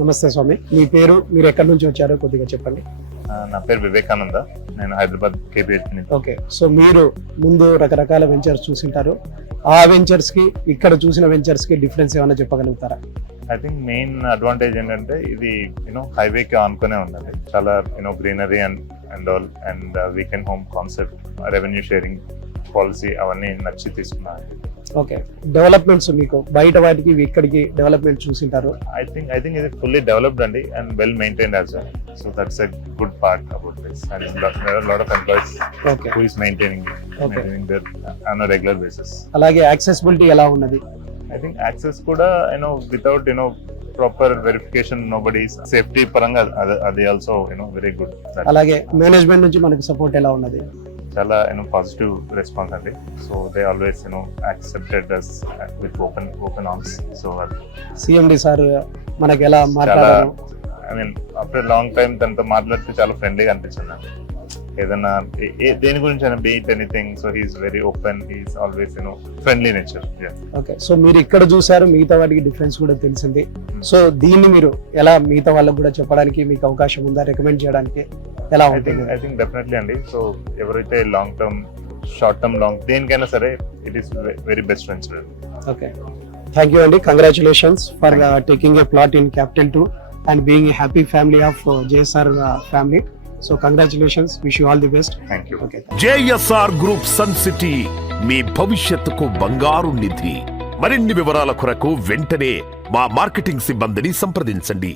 నమస్తే స్వామి, మీ పేరు, మీరు ఎక్కడి నుంచి వచ్చారో కొద్దిగా చెప్పండి. నా పేరు వివేకానంద. నేను హైదరాబాద్ కేపీహెచ్ నుంచి. ఓకే, సో మీరు ముందు రకరకాల వెంచర్స్ చూసింటారు. ఆ వెంచర్స్ కి ఇక్కడ చూసిన వెంచర్స్ కి డిఫరెన్స్ ఏమైనా చెప్పగలుగుతారా? ఐ థింక్ మెయిన్ అడ్వాంటేజ్ ఏంటంటే ఇది హైవేకి ఆనుకునే ఉందండి. చాలా greenery and all and weekend home concept, revenue sharing policy అవన్నీ నచ్చి తీసుకున్నాను. ఓకే, డెవలప్మెంట్స్ మీకు బయట వాటికి ఇక్కడికి డెవలప్మెంట్ చూసింటారు. ఐ థింక్ ఇది ఫుల్లీ డెవలప్డ్ అండి and well maintained as well. So that's a good part about this and lot of employees okay, who is maintaining there on a regular basis. అలాగే accessibility ఎలా ఉన్నది? I think access కూడా without proper verification nobody safety పరంగా అది also very good. అలాగే management నుంచి మనకు support ఎలా ఉన్నది? చాలా పాజిటివ్ రెస్పాన్స్ అండి. So they always accepted us with open arms. So CMD sir మనకి ఎలా చాలా మాట్లాడారు? ఆఫ్టర్ లాంగ్ టైం తనతో మాట్లాడితే చాలా ఫ్రెండ్లీగా అనిపించింది అండి. ఏదన్నా దేని గురించి అయినా beat anything, so he's very open, he's always friendly nature. Okay, so మీరు ఇక్కడ చూసారు, మిగతా వాటికి డిఫరెన్స్ కూడా తెలిసింది. సో దీన్ని మీరు ఎలా మిగతా వాళ్ళకు కూడా చెప్పడానికి మీకు అవకాశం ఉందా? రికమెండ్ చేయడానికి ఎలా ఉంటుంది? ఐ థింక్ డెఫినెట్లీ అండి. సో ఎవరైతే long term, short term, long దేనికైనా సరే it is very best venture. Okay, thank you అండి. Congratulations for taking a plot in capital 2 and being a happy family of JSR family. So congratulations, wish you all the best. Thank you. Okay. JSR Group Sun City మీ భవిష్యత్తుకు బంగారు నిధి. మరిన్ని వివరాల కొరకు వెంటనే మా marketing సిబ్బందిని సంప్రదించండి.